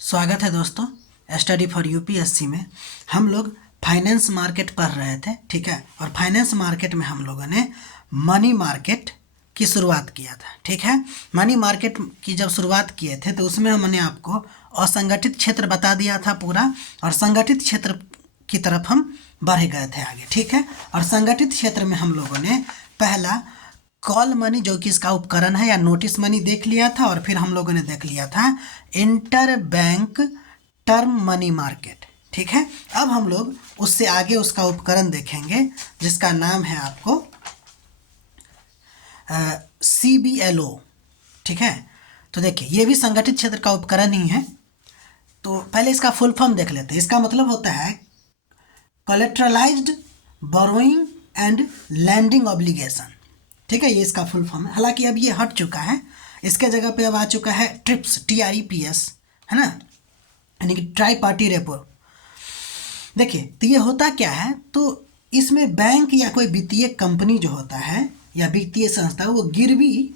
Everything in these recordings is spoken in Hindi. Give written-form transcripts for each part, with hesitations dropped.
स्वागत है दोस्तों। स्टडी फॉर यूपीएससी में हम लोग फाइनेंस मार्केट पढ़ रहे थे, ठीक है। और फाइनेंस मार्केट में हम लोगों ने मनी मार्केट की शुरुआत किया था, ठीक है। मनी मार्केट की जब शुरुआत किए थे तो उसमें हमने आपको असंगठित क्षेत्र बता दिया था पूरा, और संगठित क्षेत्र की तरफ हम बढ़ गए थे आगे, ठीक है। और संगठित क्षेत्र में हम लोगों ने पहला कॉल मनी जो कि इसका उपकरण है या नोटिस मनी देख लिया था, और फिर हम लोगों ने देख लिया था inter bank term money market, ठीक है। अब हम लोग उससे आगे उसका उपकरण देखेंगे जिसका नाम है आपको CBLO, ठीक है। तो देखिए ये भी संगठित क्षेत्र का उपकरण ही है। तो पहले इसका फुल फॉर्म देख लेते हैं। इसका मतलब होता है कोलेटरलाइज्ड बोरोइंग एंड लैंडिंग ऑब्लिगेशन, ठीक है। ये इसका फुल फॉर्म है। हालांकि अब ये हट चुका है, इसके जगह पे अब आ चुका है ट्रिप्स, TREPS, है ना, यानी कि ट्राई पार्टी रेपो। देखिए तो ये होता क्या है, तो इसमें बैंक या कोई वित्तीय कंपनी जो होता है या वित्तीय संस्था वो गिरवी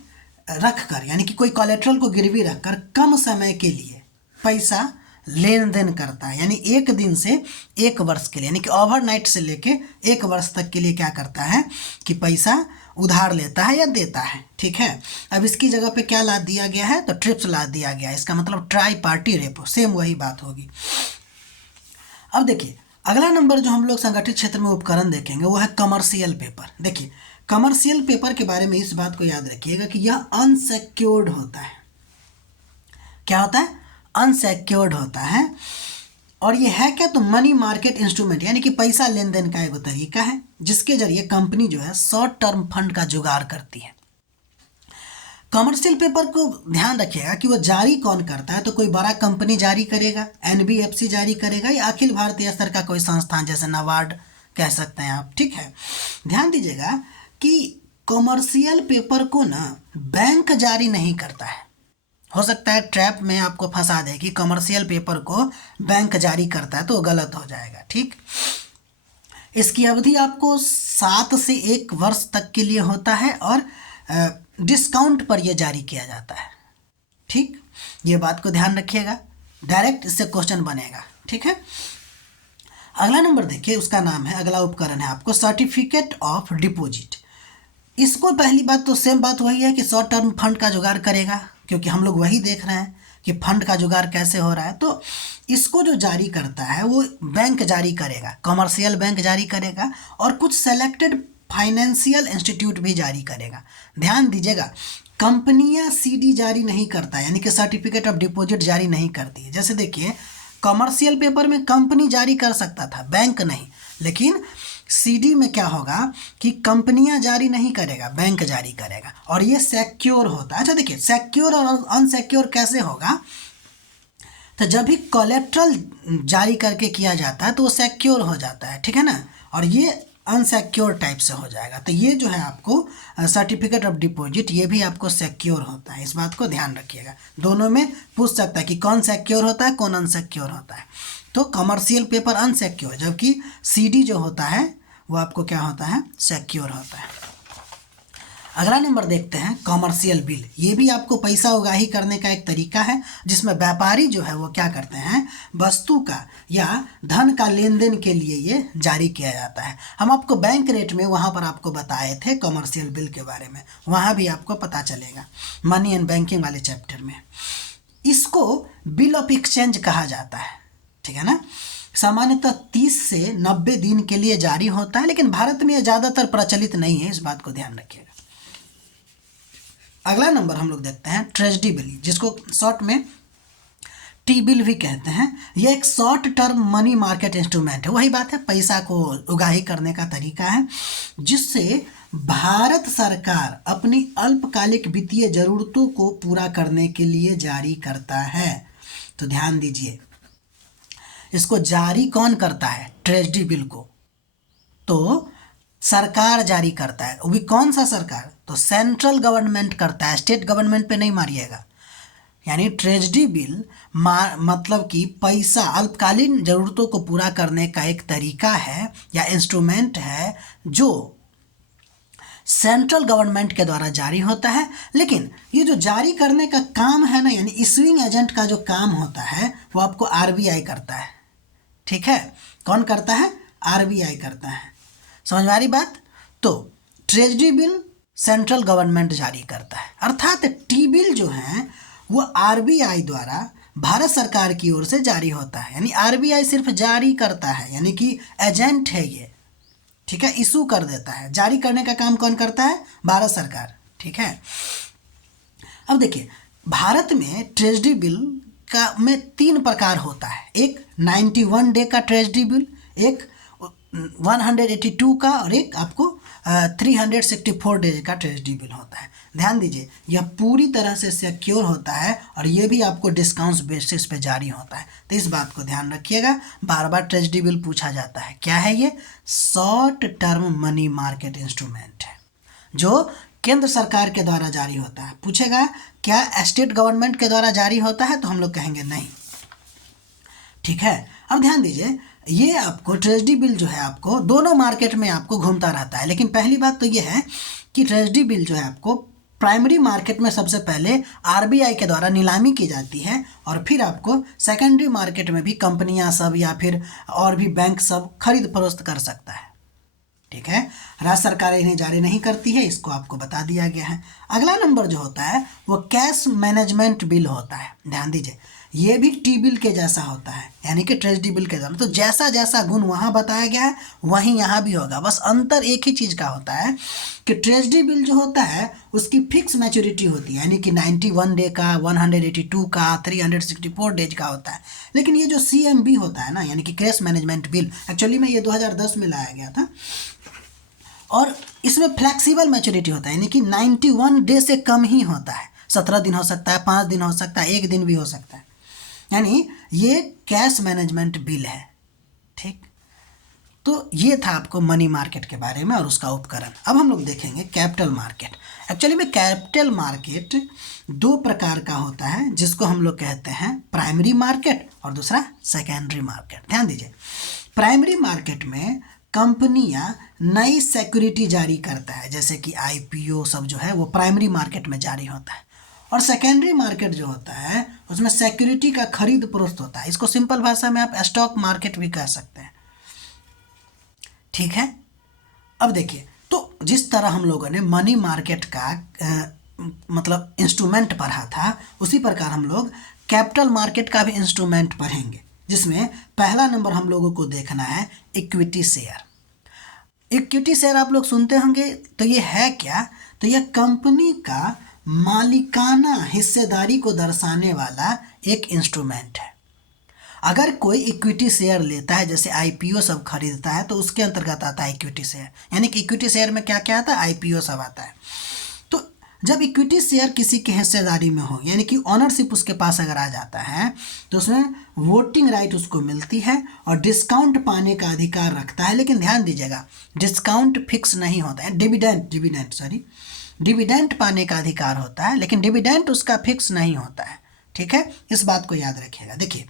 रख कर, यानी कि कोई कोलेट्रल को गिरवी रख कर कम समय के लिए पैसा लेन देन करता है। यानी एक दिन से एक वर्ष के लिए, यानी कि ओवरनाइट से लेके एक वर्ष तक के लिए क्या करता है कि पैसा उधार लेता है या देता है, ठीक है। अब इसकी जगह पे क्या ला दिया गया है, तो ट्रिप्स ला दिया गया है। इसका मतलब ट्राई पार्टी रेपो, सेम वही बात होगी। अब देखिए अगला नंबर जो हम लोग संगठित क्षेत्र में उपकरण देखेंगे वो है कमर्शियल पेपर। देखिए कमर्शियल पेपर के बारे में इस बात को याद रखिएगा कि यह अनसेक्योर्ड होता है। क्या होता है? अनसेक्योर्ड होता है। और ये है क्या, तो मनी मार्केट इंस्ट्रूमेंट, यानी कि पैसा लेन देन का एक तरीका है जिसके जरिए कंपनी जो है शॉर्ट टर्म फंड का जुगाड़ करती है। कमर्शियल पेपर को ध्यान रखिएगा कि वो जारी कौन करता है, तो कोई बड़ा कंपनी जारी करेगा, NBFC जारी करेगा, या अखिल भारतीय स्तर का कोई संस्थान जैसे नाबार्ड कह सकते हैं आप, ठीक है। ध्यान दीजिएगा कि कमर्शियल पेपर को ना बैंक जारी नहीं करता है। हो सकता है ट्रैप में आपको फंसा दे कि कमर्शियल पेपर को बैंक जारी करता है, तो गलत हो जाएगा, ठीक। इसकी अवधि आपको 7 से 1 वर्ष तक के लिए होता है और डिस्काउंट पर यह जारी किया जाता है, ठीक। ये बात को ध्यान रखिएगा, डायरेक्ट इससे क्वेश्चन बनेगा, ठीक है। अगला नंबर देखिए, उसका नाम है, अगला उपकरण है आपको सर्टिफिकेट ऑफ डिपॉजिट। इसको पहली बात तो सेम बात वही है कि शॉर्ट टर्म फंड का जुगाड़ करेगा, क्योंकि हम लोग वही देख रहे हैं कि फंड का जुगाड़ कैसे हो रहा है। तो इसको जो जारी करता है वो बैंक जारी करेगा, कमर्शियल बैंक जारी करेगा, और कुछ सेलेक्टेड फाइनेंशियल इंस्टीट्यूट भी जारी करेगा। ध्यान दीजिएगा, कंपनियां CD जारी नहीं करता, यानी कि सर्टिफिकेट ऑफ डिपॉजिट जारी नहीं करती है। जैसे देखिए कमर्शियल पेपर में कंपनी जारी कर सकता था, बैंक नहीं, लेकिन CD में क्या होगा कि कंपनियां जारी नहीं करेगा, बैंक जारी करेगा, और ये सिक्योर होता है। अच्छा देखिए सिक्योर और अनसिक्योर कैसे होगा, तो जब भी कोलेट्रल जारी करके किया जाता है तो वो सिक्योर हो जाता है, ठीक है ना, और ये अनसिक्योर टाइप से हो जाएगा। तो ये जो है आपको सर्टिफिकेट ऑफ डिपॉजिट, ये भी आपको सिक्योर होता है, इस बात को ध्यान रखिएगा। दोनों में पूछ सकता है कि कौन सिक्योर होता है, कौन अनसिक्योर होता है। तो कमर्शियल पेपर अनसिक्योर, जबकि CD जो होता है वो आपको क्या होता है, सिक्योर होता है। अगला नंबर देखते हैं कमर्शियल बिल। ये भी आपको पैसा उगाही करने का एक तरीका है, जिसमें व्यापारी जो है वो क्या करते हैं, वस्तु का या धन का लेन देन के लिए ये जारी किया जाता है। हम आपको बैंक रेट में वहाँ पर आपको बताए थे कमर्शियल बिल के बारे में, वहाँ भी आपको पता चलेगा मनी एंड बैंकिंग वाले चैप्टर में। इसको बिल ऑफ एक्सचेंज कहा जाता है, ठीक है ना। सामान्यतः 30 से 90 दिन के लिए जारी होता है, लेकिन भारत में यह ज़्यादातर प्रचलित नहीं है, इस बात को ध्यान रखिएगा। अगला नंबर हम लोग देखते हैं ट्रेजरी बिल, जिसको शॉर्ट में T बिल भी कहते हैं। यह एक short term money market instrument है, वही बात है, पैसा को उगाही करने का तरीका है, जिससे भारत सरकार अपनी अल्पकालिक वित्तीय जरूरतों को पूरा करने के लिए जारी करता है। तो ध्यान दीजिए, इसको जारी कौन करता है, ट्रेजरी बिल को, तो सरकार जारी करता है। वो भी कौन सा सरकार, तो सेंट्रल गवर्नमेंट करता है, स्टेट गवर्नमेंट पे नहीं मारिएगा। यानी ट्रेजरी बिल मतलब कि पैसा, अल्पकालीन जरूरतों को पूरा करने का एक तरीका है या इंस्ट्रूमेंट है जो सेंट्रल गवर्नमेंट के द्वारा जारी होता है, लेकिन ये जो जारी करने का काम है ना, यानी इशूइंग एजेंट का जो काम होता है वो आपको आरबीआई करता है। ठीक है, कौन करता है? आरबीआई करता है। समझ में आ रही बात? तो ट्रेजरी बिल सेंट्रल गवर्नमेंट जारी करता है, अर्थात टी बिल जो है वो आरबीआई द्वारा भारत सरकार की ओर से जारी होता है। यानी आरबीआई सिर्फ जारी करता है, यानी कि एजेंट है ये। ठीक है, इशू कर देता है। जारी करने का काम कौन करता है? भारत सरकार। ठीक है, अब देखिए भारत में ट्रेजरी बिल का में 3 प्रकार होता है। एक 91 डे का ट्रेजरी बिल, एक 182 का, और एक आपको 364 डेज का ट्रेजरी बिल होता है। ध्यान दीजिए, यह पूरी तरह से सिक्योर होता है और ये भी आपको डिस्काउंट बेसिस पे जारी होता है। तो इस बात को ध्यान रखिएगा, बार बार ट्रेजरी बिल पूछा जाता है। क्या है ये? Short term money market instrument है जो केंद्र सरकार के द्वारा जारी होता है। पूछेगा क्या स्टेट गवर्नमेंट के द्वारा जारी होता है, तो हम लोग कहेंगे नहीं। ठीक है, अब ध्यान दीजिए, ये आपको ट्रेजरी बिल जो है आपको दोनों मार्केट में आपको घूमता रहता है। लेकिन पहली बात तो ये है कि ट्रेजरी बिल जो है आपको प्राइमरी मार्केट में सबसे पहले आरबीआई के द्वारा नीलामी की जाती है, और फिर आपको सेकेंडरी मार्केट में भी कंपनियां सब या फिर और भी बैंक सब खरीद फरोख्त कर सकता है। ठीक है, राज्य सरकार इन्हें जारी नहीं करती है, इसको आपको बता दिया गया है। अगला नंबर जो होता है वो कैश मैनेजमेंट बिल होता है। ध्यान दीजिए, ये भी टी बिल के जैसा होता है, यानी कि ट्रेजरी बिल के जैसा। तो जैसा जैसा गुण वहाँ बताया गया है वहीं यहाँ भी होगा, बस अंतर एक ही चीज़ का होता है कि ट्रेजरी बिल जो होता है उसकी फिक्स मैच्योरिटी होती है, यानी कि 91 डे का, 182 का, 364 डेज का होता है। लेकिन ये जो CMB होता है ना, यानी कि कैश मैनेजमेंट बिल, एक्चुअली में ये 2010 में लाया गया था, और इसमें फ्लेक्सिबल मैच्योरिटी होता है, यानी कि 91 डे से कम ही होता है। 17 दिन हो सकता है, 5 दिन हो सकता है, 1 दिन भी हो सकता है। यानी ये कैश मैनेजमेंट बिल है। ठीक, तो ये था आपको मनी मार्केट के बारे में और उसका उपकरण। अब हम लोग देखेंगे कैपिटल मार्केट। एक्चुअली में कैपिटल मार्केट 2 प्रकार का होता है, जिसको हम लोग कहते हैं प्राइमरी मार्केट और दूसरा सेकेंडरी मार्केट। ध्यान दीजिए, प्राइमरी मार्केट में कंपनियां नई सिक्योरिटी जारी करता है, जैसे कि IPO सब जो है वो प्राइमरी मार्केट में जारी होता है। और सेकेंडरी मार्केट जो होता है उसमें सिक्योरिटी का खरीद फरोख्त होता है। इसको सिंपल भाषा में आप स्टॉक मार्केट भी कह सकते हैं। ठीक है, अब देखिए, तो जिस तरह हम लोगों ने मनी मार्केट का मतलब इंस्ट्रूमेंट पढ़ा था, उसी प्रकार हम लोग कैपिटल मार्केट का भी इंस्ट्रूमेंट पढ़ेंगे, जिसमें पहला नंबर हम लोगों को देखना है इक्विटी शेयर। इक्विटी शेयर आप लोग सुनते होंगे, तो ये है क्या? तो यह कंपनी का मालिकाना हिस्सेदारी को दर्शाने वाला एक इंस्ट्रूमेंट है। अगर कोई इक्विटी शेयर लेता है, जैसे IPO सब खरीदता है, तो उसके अंतर्गत आता है इक्विटी शेयर। यानी कि इक्विटी शेयर में क्या क्या आता है? IPO सब आता है। तो जब इक्विटी शेयर किसी की हिस्सेदारी में हो, यानी कि ऑनरशिप उसके पास अगर आ जाता है, तो उसमें वोटिंग राइट उसको मिलती है और डिस्काउंट पाने का अधिकार रखता है। लेकिन ध्यान दीजिएगा, डिस्काउंट फिक्स नहीं होता है, डिविडेंड पाने का अधिकार होता है, लेकिन डिविडेंड उसका फिक्स नहीं होता है। ठीक है, इस बात को याद रखिएगा। देखिए,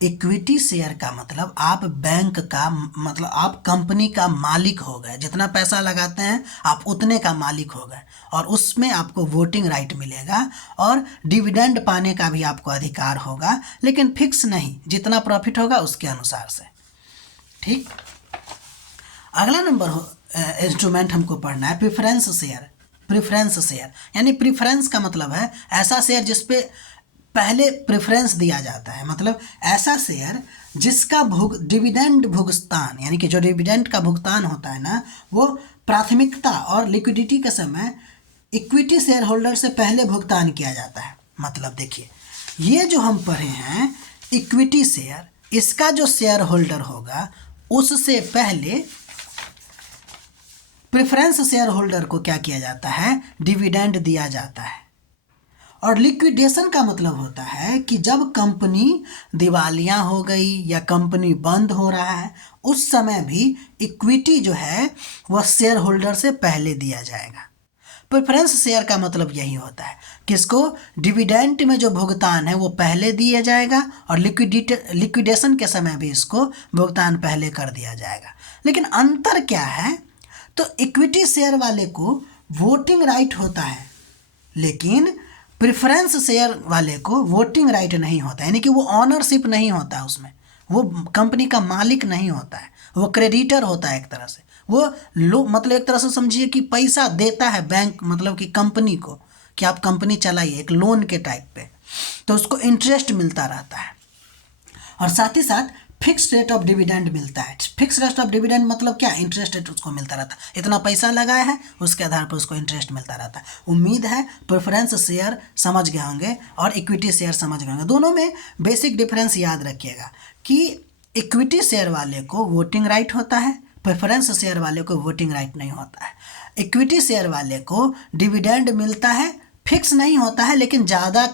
इक्विटी शेयर का मतलब आप बैंक का, मतलब आप कंपनी का मालिक हो गए। जितना पैसा लगाते हैं आप उतने का मालिक हो गए, और उसमें आपको वोटिंग राइट मिलेगा और डिविडेंड पाने का भी आपको अधिकार होगा, लेकिन फिक्स नहीं, जितना प्रॉफिट होगा उसके अनुसार से। ठीक, अगला नंबर इंस्ट्रूमेंट हमको पढ़ना है प्रेफरेंस शेयर। प्रेफरेंस शेयर यानी प्रेफरेंस का मतलब है ऐसा शेयर जिस पे पहले प्रेफरेंस दिया जाता है, मतलब ऐसा शेयर जिसका डिविडेंड भुगतान, यानी कि जो डिविडेंड का भुगतान होता है ना, वो प्राथमिकता और लिक्विडिटी के समय इक्विटी शेयर होल्डर से पहले भुगतान किया जाता है। मतलब देखिए, ये जो हम पढ़े हैं इक्विटी शेयर, इसका जो शेयर होल्डर होगा उससे पहले प्रेफरेंस शेयर होल्डर को क्या किया जाता है? डिविडेंड दिया जाता है। और लिक्विडेशन का मतलब होता है कि जब कंपनी दिवालिया हो गई या कंपनी बंद हो रहा है, उस समय भी इक्विटी जो है वह शेयर होल्डर से पहले दिया जाएगा। प्रेफरेंस शेयर का मतलब यही होता है कि इसको डिविडेंड में जो भुगतान है वो पहले दिया जाएगा, और लिक्विडेशन के समय भी इसको भुगतान पहले कर दिया जाएगा। लेकिन अंतर क्या है? तो इक्विटी शेयर वाले को वोटिंग राइट होता है, लेकिन प्रेफरेंस शेयर वाले को वोटिंग राइट नहीं होता, यानी कि वो ऑनरशिप नहीं होता है उसमें, वो कंपनी का मालिक नहीं होता है, वो क्रेडिटर होता है एक तरह से। वो मतलब एक तरह से समझिए कि पैसा देता है बैंक, मतलब कि कंपनी को, कि आप कंपनी चलाइए, एक लोन के टाइप पे, तो उसको इंटरेस्ट मिलता रहता है। और साथ ही साथ फिक्स रेट ऑफ डिविडेंड मिलता है। फिक्स रेट ऑफ डिविडेंड मतलब क्या, इंटरेस्ट रेट उसको मिलता रहता है, इतना पैसा लगाया है उसके आधार पर उसको इंटरेस्ट मिलता रहता है। उम्मीद है प्रेफरेंस शेयर समझ गए होंगे और इक्विटी शेयर समझ गए होंगे। दोनों में बेसिक डिफरेंस याद रखिएगा कि इक्विटी शेयर वाले को वोटिंग राइट होता है, प्रेफरेंस शेयर वाले को वोटिंग राइट नहीं होता है। इक्विटी शेयर वाले को डिविडेंड मिलता है, फिक्स नहीं होता है, लेकिन ज़्यादा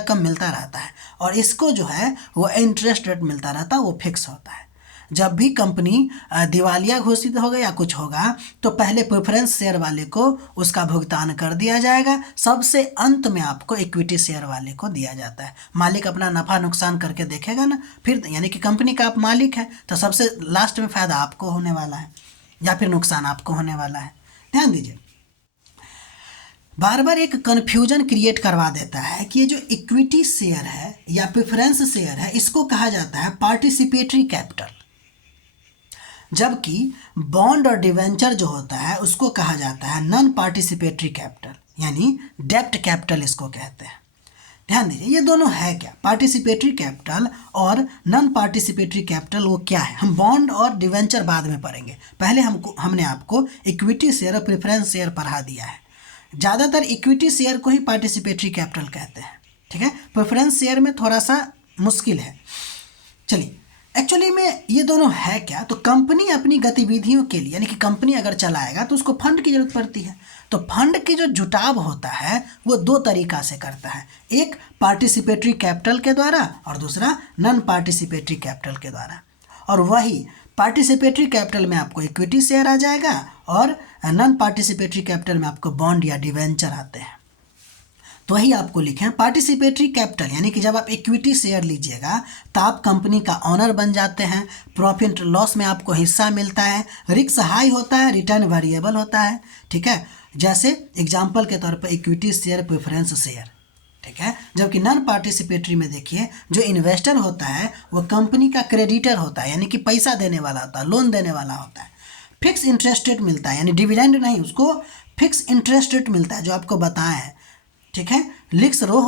कम मिलता रहता है, और इसको जो है वो इंटरेस्ट रेट मिलता रहता है, वो फिक्स होता है। जब भी कंपनी दिवालिया घोषित होगा या कुछ होगा तो पहले प्रेफरेंस शेयर वाले को उसका भुगतान कर दिया जाएगा, सबसे अंत में आपको इक्विटी शेयर वाले को दिया जाता है। मालिक अपना नफ़ा नुकसान करके देखेगा ना, फिर यानी कि कंपनी का आप मालिक है तो सबसे लास्ट में फ़ायदा आपको होने वाला है या फिर नुकसान आपको होने वाला है। ध्यान दीजिए, बार बार एक कन्फ्यूजन क्रिएट करवा देता है कि ये जो इक्विटी शेयर है या प्रेफरेंस शेयर है, इसको कहा जाता है पार्टिसिपेटरी कैपिटल, जबकि बॉन्ड और डिवेंचर जो होता है उसको कहा जाता है नॉन पार्टिसिपेटरी कैपिटल, यानी डेब्ट कैपिटल इसको कहते हैं। ध्यान दीजिए, ये दोनों है क्या, पार्टिसिपेटरी कैपिटल और नॉन पार्टिसिपेटरी कैपिटल, वो क्या है, हम बॉन्ड और डिवेंचर बाद में पढ़ेंगे। पहले हमने आपको इक्विटी शेयर और प्रेफरेंस शेयर पढ़ा दिया है। ज़्यादातर इक्विटी शेयर को ही पार्टिसिपेटरी कैपिटल कहते हैं, ठीक है। प्रेफरेंस शेयर में थोड़ा सा मुश्किल है। चलिए, एक्चुअली में ये दोनों है क्या, तो कंपनी अपनी गतिविधियों के लिए, यानी कि कंपनी अगर चलाएगा तो उसको फंड की जरूरत पड़ती है। तो फंड की जो जुटाव होता है वो दो तरीका से करता है, एक पार्टिसिपेटरी कैपिटल के द्वारा और दूसरा नॉन पार्टिसिपेटरी कैपिटल के द्वारा। और वही पार्टिसिपेटरी कैपिटल में आपको इक्विटी शेयर आ जाएगा और नॉन पार्टिसिपेटरी कैपिटल में आपको बॉन्ड या डिवेंचर आते हैं। तो वही आपको लिखे हैं पार्टिसिपेटरी कैपिटल, यानी कि जब आप इक्विटी शेयर लीजिएगा तो आप कंपनी का ऑनर बन जाते हैं, प्रॉफिट लॉस में आपको हिस्सा मिलता है, रिस्क हाई होता है, रिटर्न वेरिएबल होता है, ठीक है। जैसे एग्जांपल के तौर पर इक्विटी शेयर, प्रेफरेंस शेयर, ठीक है। जबकि नॉन पार्टिसिपेटरी में देखिए, जो इन्वेस्टर होता है वो कंपनी का क्रेडिटर होता है, यानी कि पैसा देने वाला होता है, लोन देने वाला होता है। फिक्स इंटरेस्ट रेट मिलता है, यानी डिविडेंड नहीं, उसको फिक्स इंटरेस्ट रेट मिलता है जो आपको बताया है, ठीक है। रिस्क लो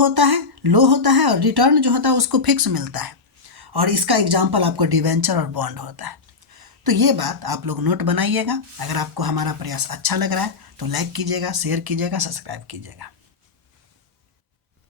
होता है और रिटर्न जो होता है उसको फिक्स मिलता है। और इसका एग्जांपल आपको डिवेंचर और बॉन्ड होता है। तो ये बात आप लोग नोट बनाइएगा। अगर आपको हमारा प्रयास अच्छा लग रहा है तो लाइक कीजिएगा, शेयर कीजिएगा, सब्सक्राइब कीजिएगा।